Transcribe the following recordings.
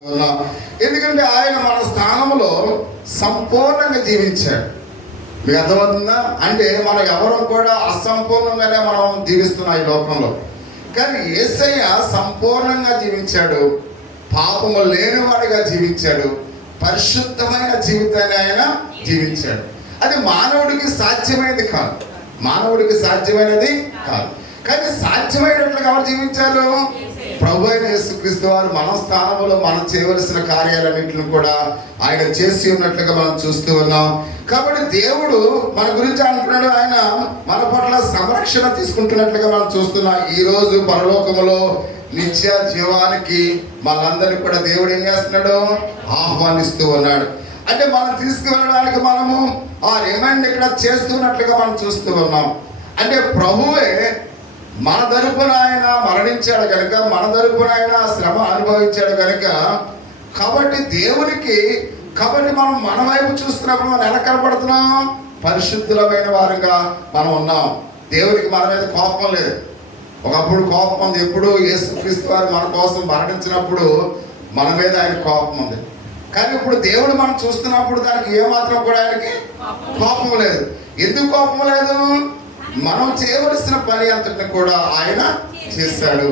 ఎందుకంటే ఆయన మన స్థానంలో సంపూర్ణంగా జీవించాడు. మీకు అర్థమవుతుందా? అంటే మనం ఎవరు కూడా అసంపూర్ణంగానే మనం జీవిస్తున్నాం ఈ లోకంలో. కానీ యేసయ్య సంపూర్ణంగా జీవించాడు, పాపము లేనివాడిగా జీవించాడు, పరిశుద్ధమైన జీవితాన్ని ఆయన జీవించాడు. అది మానవుడికి సాధ్యమైనది కాదు, మానవుడికి సాధ్యమైనది కాదు. కానీ సాధ్యమైనట్లుగా ఎవరు జీవించారు? ప్రభు అయిన యేసుక్రీస్తు వారు మన స్థానంలో మనం చేయవలసిన కార్యాలన్నింటిని కూడా ఆయన చేసి ఉన్నట్లుగా మనం చూస్తూ ఉన్నాం. కాబట్టి దేవుడు మన గురించి అంటున్నాడు, ఆయన మన పట్ల సంరక్షణ తీసుకుంటున్నట్లుగా మనం చూస్తున్నాం. ఈ రోజు పరలోకములో నిత్య జీవానికి మనందరినీ కూడా దేవుడు ఏం చేస్తున్నాడు? ఆహ్వానిస్తూ ఉన్నాడు. అంటే మనం తీసుకువెళ్ళడానికి మనము ఆ రిమైండ్ ఇక్కడ చేస్తున్నట్లుగా మనం చూస్తూ ఉన్నాం. అంటే ప్రభువే మన తరపున ఆయన మరణించాడు కనుక, మన తరపున ఆయన శ్రమ అనుభవించాడు కనుక, కాబట్టి దేవునికి మనం మన వైపు చూస్తున్నప్పుడు మనం ఎలా కనపడుతున్నాం? పరిశుద్ధులమైన వారుగా మనం ఉన్నాం. దేవునికి మన మీద కోపం లేదు. ఒకప్పుడు కోపం ఉంది. ఎప్పుడు యేసుక్రీస్తు వారు మన కోసం మరణించినప్పుడు మన మీద ఆయన కోపం ఉంది. కానీ ఇప్పుడు దేవుడు మనం చూస్తున్నప్పుడు దానికి ఏమాత్రం కూడా ఆయనకి కోపం లేదు. ఎందుకు కోపం లేదు? మనం చేయవలసిన పని అంతటిని కూడా ఆయన చేశాడు.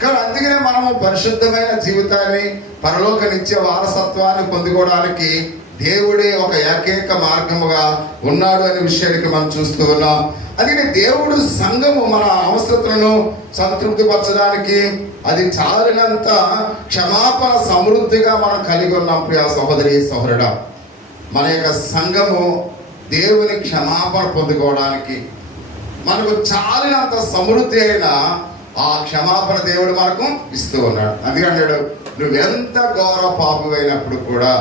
కానీ అందుకనే మనము పరిశుద్ధమైన జీవితాన్ని, పరలోక నిత్య వారసత్వాన్ని పొందుకోవడానికి దేవుడే ఒక ఏకైక మార్గముగా ఉన్నాడు అనే విషయానికి మనం చూస్తూ ఉన్నాం. అందుకని దేవుడు సంఘము మన అవసరతలను సంతృప్తిపరచడానికి అది చాలినంత క్షమాపణ సమృద్ధిగా మనం కలిగి ఉన్నాం. ప్రియ సహోదరి సహోదరుడా, మన యొక్క సంఘము దేవుని క్షమాపణ పొందుకోవడానికి మనకు చాలినంత సమృద్ధి అయిన ఆ క్షమాపణ దేవుడు మనకు ఇస్తూ ఉన్నాడు. అందుకంటాడు, నువ్వెంత ఘోర పాపమైనప్పుడు కూడా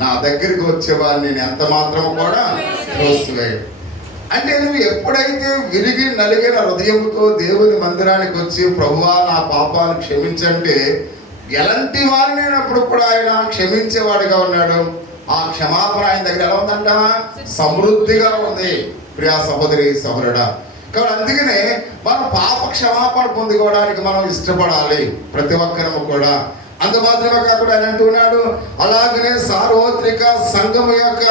నా దగ్గరికి వచ్చేవాడిని నేను ఎంత మాత్రం కూడా తోసివేయడు. అంటే నువ్వు ఎప్పుడైతే విరిగి నలిగిన హృదయంతో దేవుని మందిరానికి వచ్చి ప్రభువా నా పాపాన్ని క్షమించంటే, ఎలాంటి వారినైనప్పుడు కూడా ఆయన క్షమించేవాడిగా ఉన్నాడు. ఆ క్షమాపణ ఆయన దగ్గర ఎలా ఉందంట? సమృద్ధిగా ఉంది. ప్రియా సహోదరి సహోదరుడా, కాబట్టి అందుకనే మనం పాప క్షమాపణ పొందుకోవడానికి మనం ఇష్టపడాలి, ప్రతి ఒక్కరము కూడా. అంత మాత్రమే కాకుండా ఆయన అంటున్నాడు, అలాగనే సార్వత్రిక సంఘము యొక్క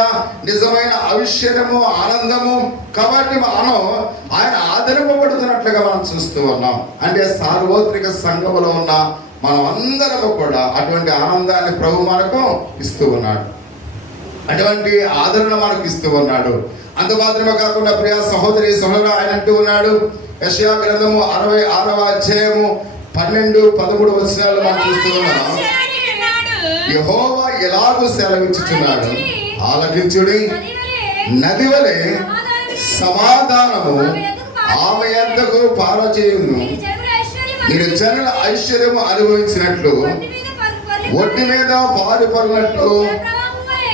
నిజమైన ఐశ్వర్యము ఆనందము. కాబట్టి మనం ఆయన ఆదరింపబడుతున్నట్లుగా మనం చూస్తూ ఉన్నాం. అంటే సార్వత్రిక సంఘములో ఉన్న మనం అందరము కూడా అటువంటి ఆనందాన్ని ప్రభు మనకు ఇస్తూ ఉన్నాడు, అటువంటి ఆదరణ మనకు ఇస్తూ ఉన్నాడు. అంత మాత్రమే కాకుండా ప్రియ సహోదరి సహోదరుడు, ఆయన అంటూ ఉన్నాడు, యెషయా గ్రంథము 66వ అధ్యాయము 12-13 వచనాలు మనం చూస్తూ ఉన్నాం. యెహోవా ఎలాగూ సెలవిచ్చుచున్నాడు, ఆలకించుడి, నది వలె సమాధానము ఆమె యొద్దకు పారచేయును. మీరు జనుల ఐశ్వర్యము అనుభవించినట్లు, ఒడ్డు మీద పారుపడినట్లు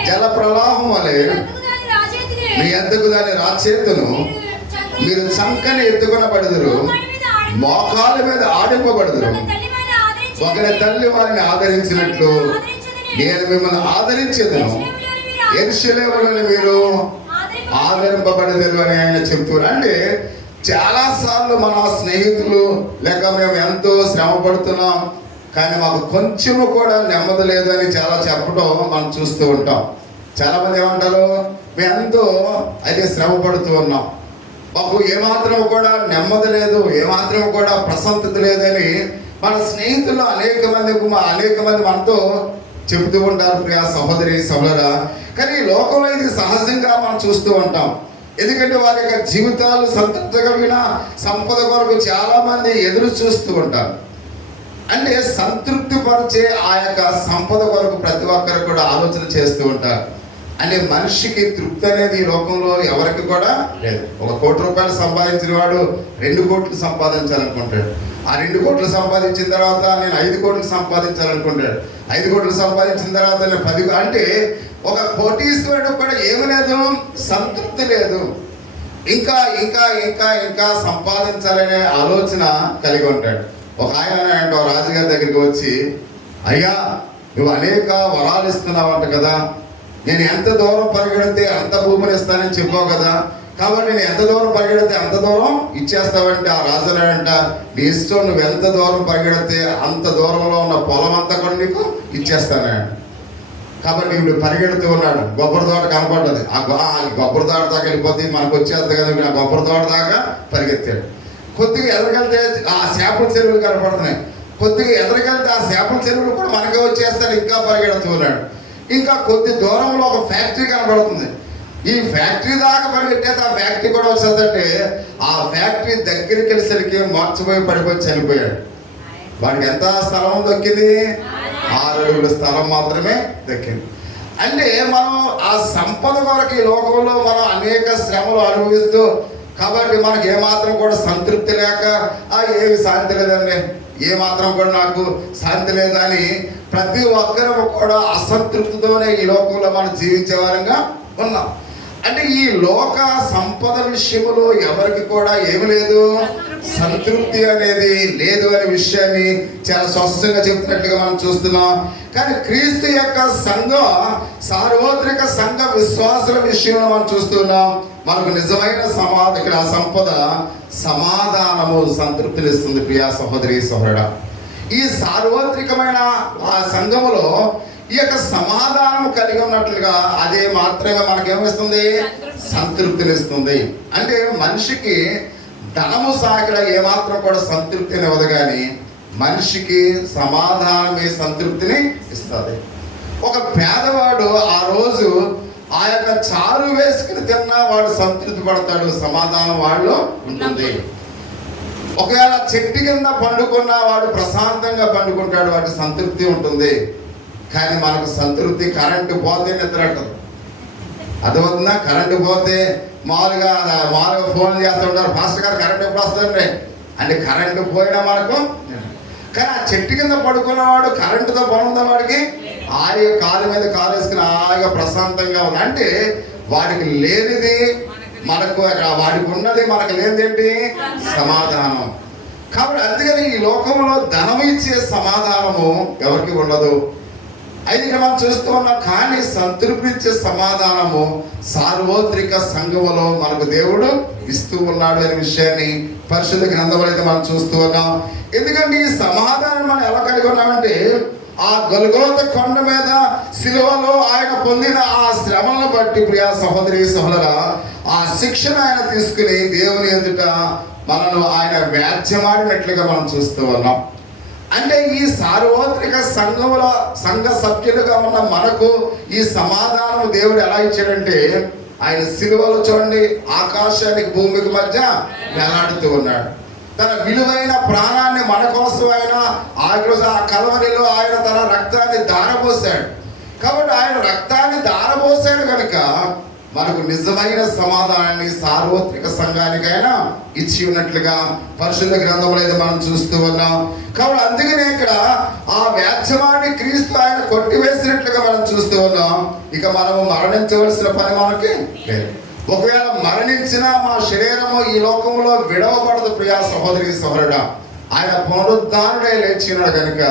జల ప్రవాహం వలె మీ ఎద్దకు దాన్ని రాచేతును. మీరు చంకని ఎత్తుకొనబడుదురు, మోకాల మీద ఆడింపబడుదురు. ఒకరి తల్లి వారిని ఆదరించినట్లు నేను మిమ్మల్ని ఆదరించేదను, యెరూషలేములోని మీరు ఆదరింపబడదురు అని ఆయన చెప్తున్నారు. అంటే చాలాసార్లు మన స్నేహితులు లేక మేము ఎంతో శ్రమ పడుతున్నాం కానీ మాకు కొంచెము కూడా నెమ్మది లేదు అని చాలా చెప్పడం మనం చూస్తూ ఉంటాం. చాలా మంది ఏమంటారు, మేము ఎంతో అయితే శ్రమ పడుతూ ఉన్నాం, మాకు ఏమాత్రం కూడా నెమ్మది లేదు, ఏమాత్రం కూడా ప్రశాంతత లేదని మన స్నేహితులు అనేక మంది మనతో చెబుతూ ఉంటారు. ప్రియ సహోదరి సహోదరా, కానీ ఈ లోకంలో ఇది సహజంగా మనం చూస్తూ ఉంటాం. ఎందుకంటే వారి యొక్క జీవితాలు సంతృప్తి కలిగిన సంపద కొరకు చాలా మంది ఎదురు చూస్తూ ఉంటారు. అంటే సంతృప్తి పరిచే ఆ యొక్క సంపద కొరకు ప్రతి ఒక్కరు కూడా ఆలోచన చేస్తూ ఉంటారు. అంటే మనిషికి తృప్తి అనేది ఈ లోకంలో ఎవరికి కూడా లేదు. 1 కోటి రూపాయలు సంపాదించిన వాడు 2 కోట్లు సంపాదించాలనుకుంటాడు. ఆ 2 కోట్లు సంపాదించిన తర్వాత నేను 5 కోట్లు సంపాదించాలనుకుంటాడు. 5 కోట్లు సంపాదించిన తర్వాత నేను 10. అంటే ఒక కోటీశ్వరుడు కూడా ఏమి లేదు, సంతృప్తి లేదు. ఇంకా ఇంకా ఇంకా ఇంకా సంపాదించాలనే ఆలోచన కలిగి ఉంటాడు. ఒక ఆయన అంటే రాజుగారి దగ్గరికి వచ్చి, అయ్యా నువ్వు అనేక వరాలు ఇస్తున్నావంట కదా, నేను ఎంత దూరం పరిగెడితే అంత భూమిని ఇస్తానని చెప్పావు కదా, కాబట్టి నేను ఎంత దూరం పరిగెడితే అంత దూరం ఇచ్చేస్తావంటే ఆ రాజునంట, నీ ఇష్టం, నువ్వు ఎంత దూరం పరిగెడితే అంత దూరంలో ఉన్న పొలం అంతా కూడా నీకు ఇచ్చేస్తానంట. కాబట్టి ఇప్పుడు పరిగెడుతూ ఉన్నాడు. కొబ్బరి తోట కనపడ్డది. ఆ కొబ్బరి తోట దాకా వెళ్ళిపోతే మనకు వచ్చేది కదా, ఆ కొబ్బరి తోట దాకా పరిగెత్తాడు. కొద్దిగా ఎదరికెళ్తే ఆ చేపల చెరువులు కనపడుతున్నాయి. కొద్దిగా ఎదరికెళ్తే ఆ చేపల చెరువులు కూడా మనకే వచ్చేస్తాడు. ఇంకా పరిగెడుతూ ఉన్నాడు. ఇంకా కొద్ది దూరంలో ఒక ఫ్యాక్టరీ కనపడుతుంది. ఈ ఫ్యాక్టరీ దాకా పరిగెట్టేది ఆ ఫ్యాక్టరీ కూడా వచ్చేదంటే ఆ ఫ్యాక్టరీ దగ్గరికి వెళ్ళేసరికి మార్చిపోయి పడిపోయి చనిపోయాడు. వాడికి ఎంత స్థలం దొక్కింది? 6 అడుగుల స్థలం మాత్రమే దక్కింది. అంటే మనం ఆ సంపద కొరకు ఈ లోకంలో మనం అనేక శ్రమలు అనుభవిస్తూ, కాబట్టి మనకు ఏమాత్రం కూడా సంతృప్తి లేక ఏమి శాంతి లేదండి, ఏమాత్రం కూడా నాకు శాంతి లేదని ప్రతి ఒక్కరూ కూడా అసంతృప్తితోనే ఈ లోకంలో మనం జీవించే వారంగా ఉన్నాం. అంటే ఈ లోక సంపద విషయంలో ఎవరికి కూడా ఏమి లేదు, సంతృప్తి అనేది లేదు అనే విషయాన్ని చాలా స్పష్టంగా చెప్తున్నట్లుగా మనం చూస్తున్నాం. కానీ క్రీస్తు యొక్క సంఘం, సార్వత్రిక సంఘ విశ్వాసుల విషయంలో మనం చూస్తున్నాం. మనకు నిజమైన ఇక్కడ సంపద సమాధానము, సంతృప్తినిస్తుంది. ప్రియా సహోదరి సహోదరుడా, ఈ సార్వత్రికమైన ఆ సంఘములో ఈ యొక్క సమాధానం కలిగి ఉన్నట్లుగా అదే మాత్రమే మనకేమిస్తుంది, సంతృప్తినిస్తుంది. అంటే మనిషికి ధనము సాగిన ఏమాత్రం కూడా సంతృప్తినివ్వదు, కానీ మనిషికి సమాధానమే సంతృప్తిని ఇస్తుంది. ఒక పేదవాడు ఆ రోజు ఆ యొక్క చారు వేసుకుని తిన్నా వాడు సంతృప్తి పడతాడు, సమాధానం వాడిలో ఉంటుంది. ఒకవేళ చెట్టు కింద పండుకున్నా వాడు ప్రశాంతంగా పండుకుంటాడు, వాటి సంతృప్తి ఉంటుంది. కానీ మనకు సంతృప్తి కరెంటు పోతే నిద్రట్టదు. అర్థమవుతుందా? కరెంటు పోతే మామూలుగా ఫోన్ చేస్తుంటారు, పాస్టర్ గారు కరెంట్ ఎప్పుడు వస్తుందండి అంటే కరెంటు పోయినా మనకు. కానీ ఆ చెట్టు కింద పడుకున్నవాడు కరెంటుతో పనుందా వాడికి? హాయిగా కాలు మీద కాలు వేసుకుని హాయిగా ప్రశాంతంగా ఉంది. అంటే వాడికి లేనిది మనకు, వాడికి ఉన్నది మనకు లేనిదేంటి? సమాధానం. కాబట్టి అందుకని ఈ లోకంలో ధనం ఇచ్చే సమాధానము ఎవరికి ఉండదు. అయితే ఇక్కడ మనం చూస్తూ ఉన్నాం. కానీ సంతృప్తి ఇచ్చే సమాధానము సార్వత్రిక సంఘములో మనకు దేవుడు ఇస్తూ ఉన్నాడు అనే విషయాన్ని పరిశుద్ధ గ్రంథంలో అయితే మనం చూస్తూ ఉన్నాం. ఎందుకంటే ఈ సమాధానం మనం ఎలా కలిగి ఉన్నామంటే, ఆ గొల్గోతా కొండ మీద శిలువలో ఆయన పొందిన ఆ శ్రమలను బట్టి ప్రియా సహోదరి సహోదరా, ఆ శిక్షణ ఆయన తీసుకుని దేవుని ఎదుట మనను ఆయన వ్యాజ్యమాడినట్లుగా మనం చూస్తూ ఉన్నాం. అంటే ఈ సార్వత్రిక సంఘములో సంఘ సభ్యులుగా ఉన్న మనకు ఈ సమాధానం దేవుడు ఎలా ఇచ్చాడంటే, ఆయన శిలువలో చూడండి ఆకాశానికి భూమికి మధ్య వేలాడుతూ ఉన్నాడు. తన విలువైన ప్రాణాన్ని మన కోసం ఆయన ఆ కలవరిలో ఆయన తన రక్తాన్ని ధారపోసాడు. కాబట్టి ఆయన రక్తాన్ని ధారపోసాడు కనుక మనకు నిజమైన సమాధానాన్ని సార్వత్రిక సంఘానికైనా ఇచ్చి ఉన్నట్లుగా పరిశుద్ధ గ్రంథంలో అయితే మనం చూస్తూ ఉన్నాం. కాబట్టి అందుకనే ఇక్కడ ఆ వ్యాజ్యమాన్ని క్రీస్తు ఆయన కొట్టివేసినట్లుగా మనం చూస్తూ ఉన్నాం. ఇక మనము మరణించవలసిన పని మనకి లేదు. ఒకవేళ మరణించినా మా శరీరము ఈ లోకంలో విడవబడదు. ప్రియా సహోదరి సహోదరుడా, ఆయన పునరుద్ధానుడై లేచినాడు కనుక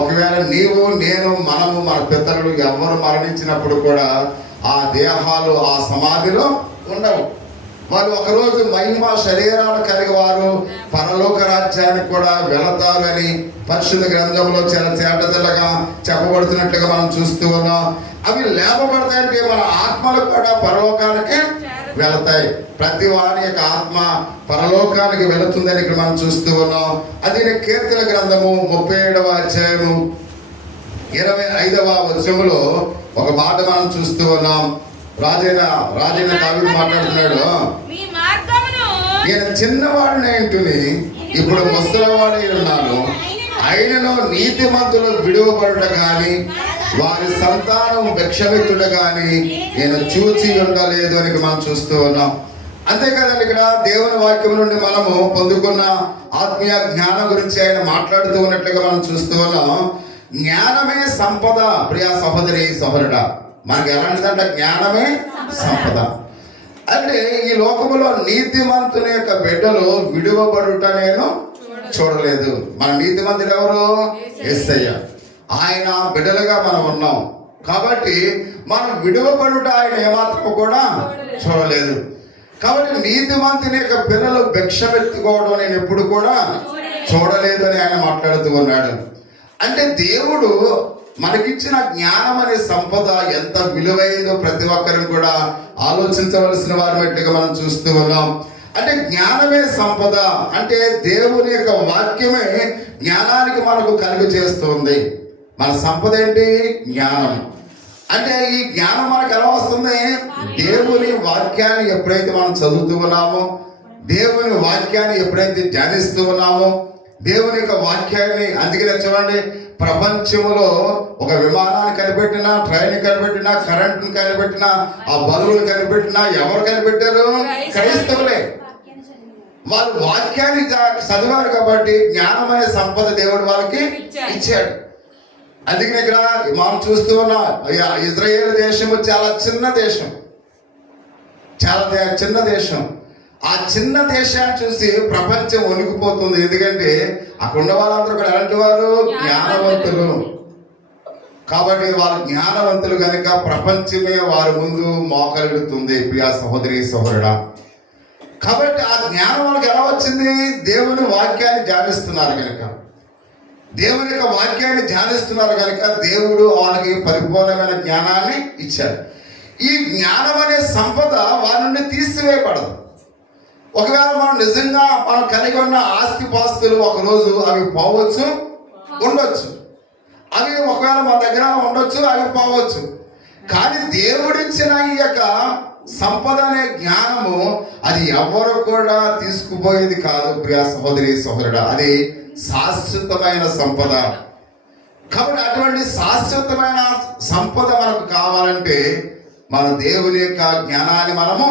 ఒకవేళ నీవు నేను మనము మన పితరులు ఎవరు మరణించినప్పుడు కూడా ఆ దేహాలు ఆ సమాధిలో ఉండవు. వారు ఒకరోజు మహిమ శరీరాలు కలిగి వారు పరలోక రాజ్యానికి కూడా వెళతారు అని పరిశుద్ధ గ్రంథంలో చాలా తేటతెల్లగా చెప్పబడుతున్నట్లుగా మనం చూస్తూ ఉన్నాం. అవి లేపబడతాయంటే మన ఆత్మలు కూడా పరలోకానికి వెళతాయి. ప్రతి వారి యొక్క ఆత్మ పరలోకానికి వెళుతుందని ఇక్కడ మనం చూస్తూ ఉన్నాం. అది కీర్తన గ్రంథము 37వ అధ్యాయము 25వ వచనములో ఒక మాట మనం చూస్తూ ఉన్నాం. రాజైన దావీదు మాట్లాడుతున్నాడు, నేను చిన్నవాడిని ఏంటుని ఇప్పుడు ముసలివాడై ఉన్నాను, ఆయనను నీతిమంతులు విడువబడుట గాని వారి సంతానం భిక్షమెత్తుట గాని నేను చూచి ఉండలేదు అని మనం చూస్తూ ఉన్నాం. అంతేకాదండి, ఇక్కడ దేవుని వాక్యం నుండి మనము పొందుకున్న ఆత్మీయ జ్ఞానం గురించి ఆయన మాట్లాడుతూ ఉన్నట్లుగా మనం చూస్తూ ఉన్నాం. జ్ఞానమే సంపద. ప్రియా సహోదరి సహోదరుడా, మనకి ఎలాంటిదంటే జ్ఞానమే సంపద. అంటే ఈ లోకములో నీతిమంతుని యొక్క బిడ్డలు విడువబడుట నేను చూడలేదు. మన నీతిమంతుడు ఎవరు? యేసయ్య. ఆయన బిడ్డలుగా మనం ఉన్నాం కాబట్టి మనం విడువబడుట ఆయన ఏమాత్రం కూడా చూడలేదు. కాబట్టి నీతిమంతుని యొక్క పిల్లలు భిక్షమెత్తుకోవడం నేను ఎప్పుడు కూడా చూడలేదు అని ఆయన మాట్లాడుతూ ఉన్నాడు. అంటే దేవుడు మనకిచ్చిన జ్ఞానం అనే సంపద ఎంత విలువైందో ప్రతి ఒక్కరు కూడా ఆలోచించవలసిన వారి మట్టుగా మనం చూస్తూ ఉన్నాం. అంటే జ్ఞానమే సంపద, అంటే దేవుని యొక్క వాక్యమే జ్ఞానానికి మనకు కలుగు చేస్తుంది. మన సంపద ఏంటి? జ్ఞానం. అంటే ఈ జ్ఞానం మనకు ఎలా వస్తుంది? దేవుని వాక్యాన్ని ఎప్పుడైతే మనం చదువుతూ ఉన్నామో, దేవుని వాక్యాన్ని ఎప్పుడైతే ధ్యానిస్తూ ఉన్నామో, దేవుని యొక్క వాక్యాన్ని, అందుకనే చూడండి, ప్రపంచంలో ఒక విమానాన్ని కనిపెట్టినా, ట్రైన్ కనిపెట్టినా, కరెంటును కనిపెట్టినా, ఆ బల్బులు కనిపెట్టినా ఎవరు కనిపెట్టారు? క్రైస్తవులే. వాళ్ళు వాక్యాన్ని చదివారు కాబట్టి జ్ఞానం అనే సంపద దేవుడు వాళ్ళకి ఇచ్చాడు. అందుకని ఇక్కడ మనం చూస్తూ ఉన్నాం, ఇజ్రాయేల్ దేశము చాలా చిన్న దేశం, చాలా చిన్న దేశం. ఆ చిన్న దేశాన్ని చూసి ప్రపంచం వణికిపోతుంది. ఎందుకంటే అక్కడ ఉన్న వాళ్ళందరూ కూడా ఎలాంటి వారు? జ్ఞానవంతులు. కాబట్టి వాళ్ళు జ్ఞానవంతులు కనుక ప్రపంచమే వారి ముందు మోకరిల్లుతుంది. ప్రియా సహోదరి సహోదరుడా, కాబట్టి ఆ జ్ఞానం వాళ్ళకి ఎలా వచ్చింది? దేవుని వాక్యాన్ని ధ్యానిస్తున్నారు కనుక, దేవుని యొక్క వాక్యాన్ని ధ్యానిస్తున్నారు కనుక దేవుడు వాళ్ళకి పరిపూర్ణమైన జ్ఞానాన్ని ఇచ్చారు. ఈ జ్ఞానం అనే సంపద వారి నుండి తీసివేయబడదు. ఒకవేళ మనం నిజంగా మనం కలిగి ఉన్న ఆస్తి పాస్తులు ఒకరోజు అవి పోవచ్చు, ఉండొచ్చు. అవి ఒకవేళ మన దగ్గర ఉండొచ్చు, అవి పోవచ్చు. కానీ దేవుడిచ్చిన ఈ యొక్క సంపద అనే జ్ఞానము అది ఎవరు కూడా తీసుకుపోయేది కాదు. ప్రియా సహోదరి సహోదరుడా, అది శాశ్వతమైన సంపద. కాబట్టి అటువంటి శాశ్వతమైన సంపద మనకు కావాలంటే మన దేవుని యొక్క జ్ఞానాన్ని మనము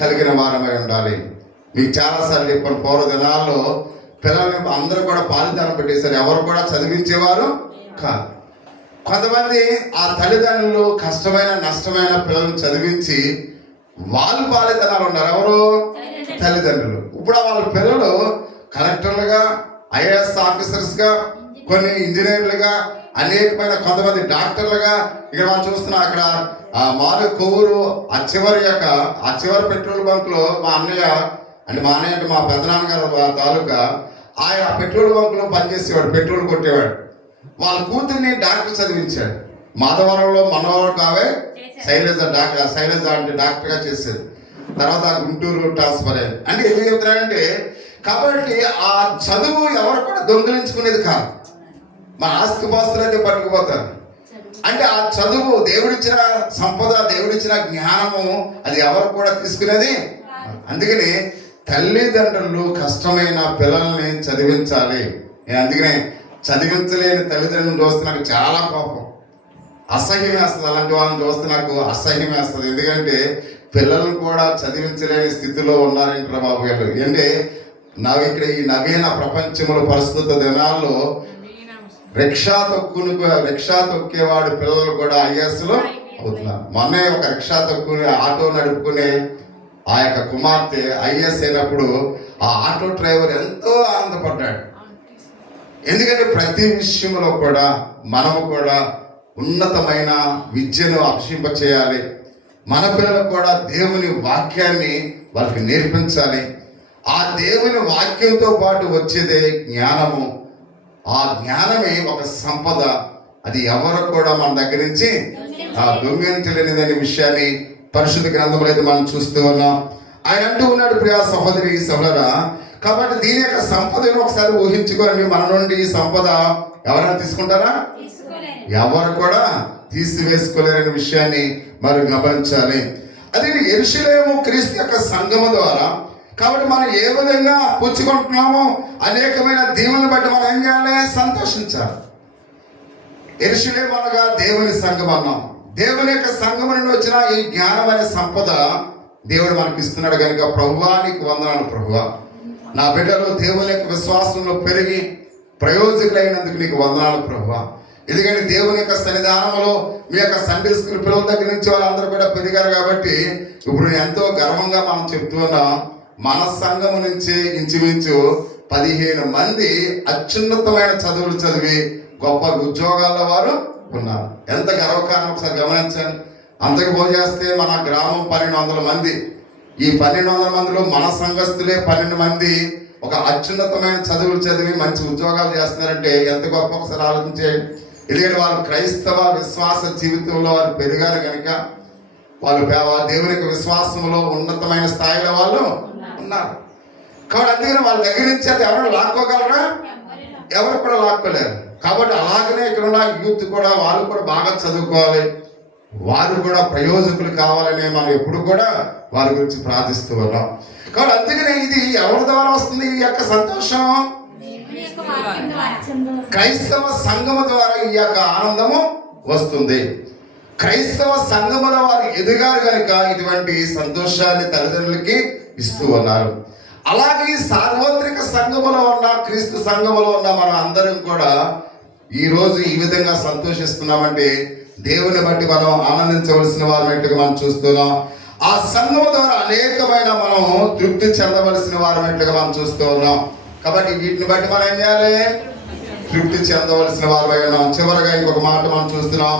కలిగిన వారమై ఉండాలి. మీకు చాలాసార్లు చెప్పిన పౌర దినాల్లో పిల్లల్ని అందరూ కూడా పాలిదానం పెట్టేశారు, ఎవరు కూడా చదివించేవారు కాదు. కొంతమంది ఆ తల్లిదండ్రులు కష్టమైన నష్టమైన పిల్లల్ని చదివించి వాళ్ళు పాలిదానాలు ఉన్నారు. ఎవరు? తల్లిదండ్రులు. ఇప్పుడు వాళ్ళ పిల్లలు కలెక్టర్లుగా, ఐఏఎస్ ఆఫీసర్స్గా, కొన్ని ఇంజనీర్లుగా, అనేకమైన కొంతమంది డాక్టర్లుగా. ఇక్కడ మనం చూస్తున్నాం, అక్కడ మారు కొవ్వూరు ఆ చివరి పెట్రోల్ బంక్లో మా అన్నయ్య అంటే మా పెద్దనాన్నగారు తాలూకా ఆయన పెట్రోల్ బంక్లో పనిచేసేవాడు, పెట్రోల్ కొట్టేవాడు. వాళ్ళ కూతుర్ని డాక్టర్ చదివించాడు. మాధవరంలో మనవరం కావే శైలజ అంటే డాక్టర్గా చేసేది. తర్వాత గుంటూరు ట్రాన్స్ఫర్ అయ్యింది. అంటే ఎందుకు చెప్తున్నానంటే, కాబట్టి ఆ చదువు ఎవరు కూడా దొంగిలించుకునేది కాదు. మన ఆస్తిపాస్తులు అయితే పట్టుకుపోతారు. అంటే ఆ చదువు దేవుడిచ్చిన సంపద, దేవుడిచ్చిన జ్ఞానము అది ఎవరు కూడా తీసుకునేది. అందుకని తల్లిదండ్రులు కష్టమైన పిల్లల్ని చదివించాలి. నేను అందుకనే చదివించలేని తల్లిదండ్రులను చూస్తే నాకు చాలా కోపం, అసహ్యం వేస్తుంది. అలాంటి వాళ్ళని చూస్తే నాకు అసహ్యం వేస్తుంది. ఎందుకంటే పిల్లలను కూడా చదివించలేని స్థితిలో ఉన్నారంటారా బాబు గారు. అంటే ఇక్కడ ఈ నవీన ప్రపంచంలో ప్రస్తుత దినాల్లో రిక్షా తొక్కేవాడు పిల్లలు కూడా ఐఏఎస్లో అవుతున్నారు. మొన్నే ఒక రిక్షా తొక్కుని ఆటో నడుపుకునే ఆ యొక్క కుమార్తె ఐఏఎస్ అయినప్పుడు ఆ ఆటో డ్రైవర్ ఎంతో ఆనందపడ్డాడు. ఎందుకంటే ప్రతి విషయంలో కూడా మనము కూడా ఉన్నతమైన విద్యను అభ్యసింపచేయాలి. మన పిల్లలకు కూడా దేవుని వాక్యాన్ని వాళ్ళకి నేర్పించాలి. ఆ దేవుని వాక్యంతో పాటు వచ్చేదే జ్ఞానము. ఆ జ్ఞానమే ఒక సంపద. అది ఎవరు కూడా మన దగ్గర నుంచి దొంగిలించలేనిదనే విషయాన్ని పరిశుద్ధ గ్రంథంలో అయితే మనం చూస్తూ ఉన్నాం. ఆయన అంటూ ఉన్నాడు, ప్రియా సహోదరి సహోదరా, కాబట్టి దీని యొక్క సంపదను ఒకసారి ఊహించుకోండి. మన నుండి ఈ సంపద ఎవరైనా తీసుకుంటారా? ఎవరు కూడా తీసివేసుకోలేరనే విషయాన్ని మరి గమనించాలి. అది యెరూషలేము క్రీస్తు యొక్క సంఘము ద్వారా. కాబట్టి మనం ఏ విధంగా పుచ్చుకుంటున్నామో అనేకమైన దీవులను బట్టి మనం ఏం చేయాలి? సంతోషించాలి. యెరూషలేము అనగా దేవుని సంఘం అన్నాం. దేవుని యొక్క సంఘం నుండి వచ్చిన ఈ జ్ఞానం అనే సంపద దేవుడు మనకి ఇస్తున్నాడు కనుక ప్రభువా నీకు వందనాలు. ప్రభువా, నా బిడ్డలు దేవుని యొక్క విశ్వాసంలో పెరిగి ప్రయోజకులైనందుకు నీకు వందనాలు ప్రభువా. ఎందుకంటే దేవుని యొక్క సన్నిధానంలో మీ యొక్క సండే స్కూల్ పిల్లల దగ్గర నుంచి వాళ్ళందరూ కూడా పెరిగారు. కాబట్టి ఇప్పుడు ఎంతో గర్వంగా మనం చెప్తూ ఉన్నాం, మన సంఘం నుంచి ఇంచుమించు 15 మంది అత్యున్నతమైన చదువులు చదివి గొప్ప ఉద్యోగాల్లో వారు ఉన్నారు. ఎంత గర్వకారణం ఒకసారి గమనించండి. అంతకు పోజేస్తే మన గ్రామం 1200 మంది, ఈ 1200 మందిలో మన సంఘస్థులే 12 మంది ఒక అత్యున్నతమైన చదువులు చదివి మంచి ఉద్యోగాలు చేస్తున్నారంటే ఎంత గొప్ప, ఒకసారి ఆలోచించేయండి. ఎందుకంటే వాళ్ళు క్రైస్తవ విశ్వాస జీవితంలో వారు పెరిగారు కనుక వాళ్ళు దేవునికి విశ్వాసంలో ఉన్నతమైన స్థాయిలో వాళ్ళు ఉన్నారు. కాబట్టి అందుకని వాళ్ళ దగ్గర నుంచి అది ఎవరు లాక్కోగలరా? ఎవరు కూడా లాక్కోలేరు. కాబట్టి అలాగనే ఇక్కడ ఉన్న యూత్ కూడా వాళ్ళు కూడా బాగా చదువుకోవాలి, వారు కూడా ప్రయోజకులు కావాలని మనం ఎప్పుడు కూడా వారి గురించి ప్రార్థిస్తూ ఉన్నాం. కాబట్టి అందుకనే ఇది ఎవరి ద్వారా వస్తుంది? ఈ యొక్క సంతోషం క్రైస్తవ సంఘము ద్వారా ఈ యొక్క ఆనందము వస్తుంది. క్రైస్తవ సంఘముల వారు ఎదిగారు కనుక ఇటువంటి సంతోషాన్ని తల్లిదండ్రులకి ఇస్తూ ఉన్నారు. అలాగే సార్వత్రిక సంఘములో ఉన్న, క్రీస్తు సంఘములో ఉన్న మనం అందరం కూడా ఈరోజు ఈ విధంగా సంతోషిస్తున్నామంటే దేవుని బట్టి మనం ఆనందించవలసిన వారమేట్టుగా మనం చూస్తున్నాం. ఆ సంఘము ద్వారా అనేకమైన మనం తృప్తి చెందవలసిన వారమేట్టుగా మనం చూస్తూ ఉన్నాం. కాబట్టి వీటిని బట్టి మనం ఏం చేయాలి? తృప్తి చెందవలసిన వారమై ఉన్నాం. చివరగా ఇంకొక మాట మనం చూస్తున్నాం.